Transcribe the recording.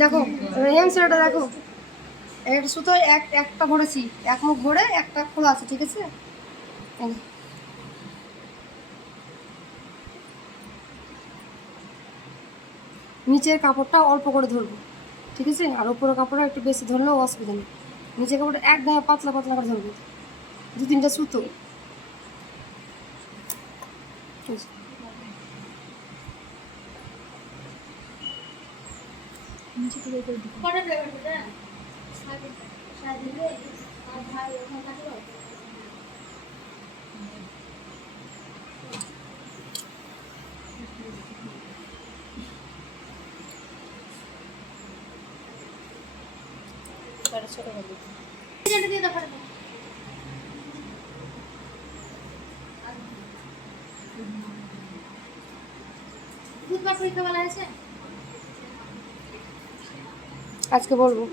দেখো হেমসেটা দেখো, একটা সুতো একটা ভরেছি, এক মুখ ভরে একটা খোলা আছে, ঠিক আছে। নিচের কাপড়টা অল্প করে ধরবো, ঠিক আছে, আর উপরের কাপড়টা একটু বেশি ধরলেও অসুবিধা নেই। নিচের কাপড়টা একদম পাতলা পাতলা করে ধরবো, 2-3টা সুতো। ছোট বুধবার পরীক্ষা বলা আছে, আজকে বলবো।